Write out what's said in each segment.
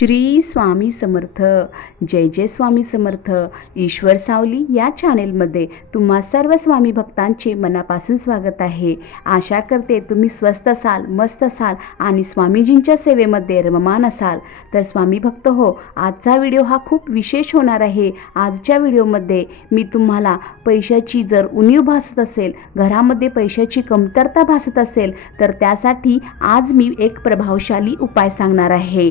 श्री स्वामी समर्थ. जय जय स्वामी समर्थ. ईश्वर सावली या चॅनेलमध्ये तुम्हा सर्व स्वामी भक्तांचे मनापासून स्वागत आहे. आशा करते तुम्ही स्वस्त असाल मस्त असाल आणि स्वामीजींच्या सेवेमध्ये रममान असाल. तर स्वामी भक्त हो आजचा व्हिडिओ हा खूप विशेष होणार आहे. आजच्या व्हिडिओमध्ये मी तुम्हाला पैशाची जर उणीव भासत असेल घरामध्ये पैशाची कमतरता भासत असेल तर त्यासाठी आज मी एक प्रभावशाली उपाय सांगणार आहे.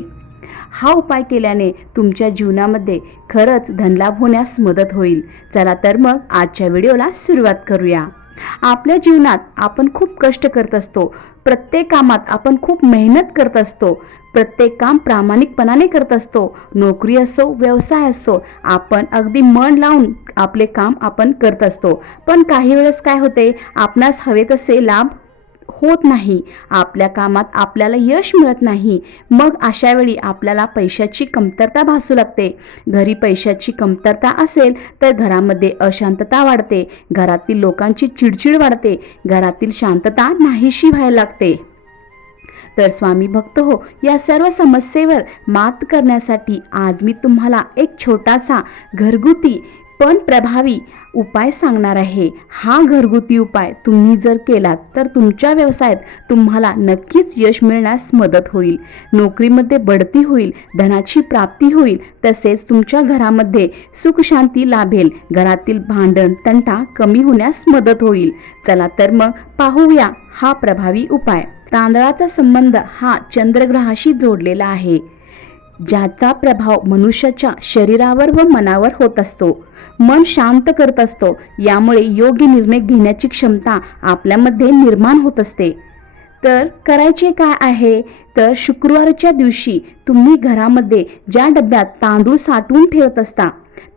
हा उपाय केल्याने तुमच्या जीवनामध्ये खरंच धनलाभ होण्यास मदत होईल. चला तर मग आजच्या व्हिडिओला सुरुवात करूया. आपल्या जीवनात आपण खूप कष्ट करत असतो. प्रत्येक कामात आपण खूप मेहनत करत असतो. प्रत्येक काम प्रामाणिकपणाने करत असतो. नोकरी असो व्यवसाय असो आपण अगदी मन लावून आपले काम आपण करत असतो. पण काही वेळेस काय होते? आपणास हवे तसे लाभ होत नाही. आपल्या कामात आपल्याला यश मिळत नाही. मग अशा वेळी आपल्याला पैशाची कमतरता भासू लागते. घरी पैशाची कमतरता असेल तर घरामध्ये अशांतता वाढते. घरातील लोकांची चिडचिड वाढते. घरातील शांतता नाहीशी व्हायला लागते. तर स्वामी भक्त हो या सर्व समस्येवर मात करण्यासाठी आज मी तुम्हाला एक छोटासा घरगुती पण प्रभावी उपाय सांगणार आहे. हा घरगुती उपाय तुम्ही जर केलात तर तुमच्या व्यवसायात तुम्हाला नक्कीच यश मिळण्यास मदत होईल. नोकरीमध्ये बढती होईल धनाची प्राप्ती होईल तसेच तुमच्या घरामध्ये सुखशांती लाभेल. घरातील भांडण तंटा कमी होण्यास मदत होईल. चला तर मग पाहूया हा प्रभावी उपाय. तांदळाचा संबंध हा चंद्रग्रहाशी जोडलेला आहे. ज्याचा प्रभाव मनुष्याच्या शरीरावर व मनावर होत असतो. मन शांत करत असतो यामुळे योग्य निर्णय घेण्याची क्षमता आपल्यामध्ये निर्माण होत असते. तर करायचे काय आहे? तर शुक्रवारच्या दिवशी तुम्ही घरामध्ये ज्या डब्यात तांदूळ साठवून ठेवत असता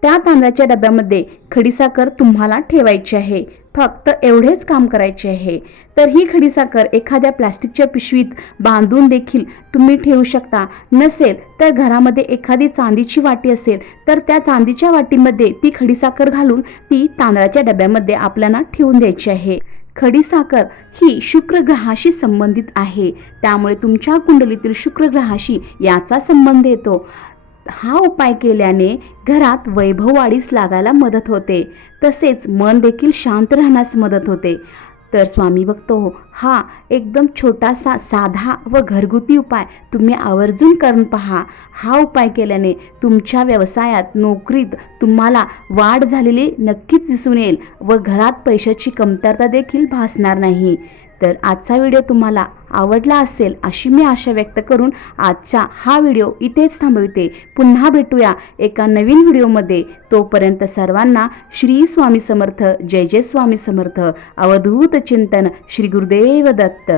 त्या तांदळाच्या डब्यामध्ये खडीसाखर तुम्हाला ठेवायची आहे. फक्त एवढेच काम करायचे आहे. तर ही खडीसाखर एखाद्या प्लास्टिकच्या पिशवीत बांधून देखील तुम्ही ठेवू शकता. नसेल तर घरामध्ये एखादी चांदीची वाटी असेल तर त्या चांदीच्या वाटीमध्ये ती खडीसाखर घालून ती तांदळाच्या डब्यामध्ये आपल्याला ठेवून द्यायची आहे. खडीसाखर ही शुक्र ग्रहाशी संबंधित आहे. त्यामुळे तुमच्या कुंडलीतील शुक्र ग्रहाशी याचा संबंध येतो. हा उपाय केल्याने घरात वैभव वाढीस लागायला मदत होते. तसेच मन देखील शांत राहण्यास मदत होते. तर स्वामी बघतो हो, हा एकदम छोटासा साधा व घरगुती उपाय तुम्ही आवर्जून करून पहा. हा उपाय केल्याने तुमच्या व्यवसायात नोकरीत तुम्हाला वाढ झालेली नक्कीच दिसून येईल व घरात पैशाची कमतरता देखील भासणार नाही. तर आजचा व्हिडिओ तुम्हाला आवडला असेल अशी मी आशा व्यक्त करून आजचा हा व्हिडिओ इथेच थांबविते. पुन्हा भेटूया एका नवीन व्हिडिओमध्ये. तोपर्यंत सर्वांना श्री स्वामी समर्थ जय जय स्वामी समर्थ. अवधूत चिंतन श्री गुरुदेव दत्त.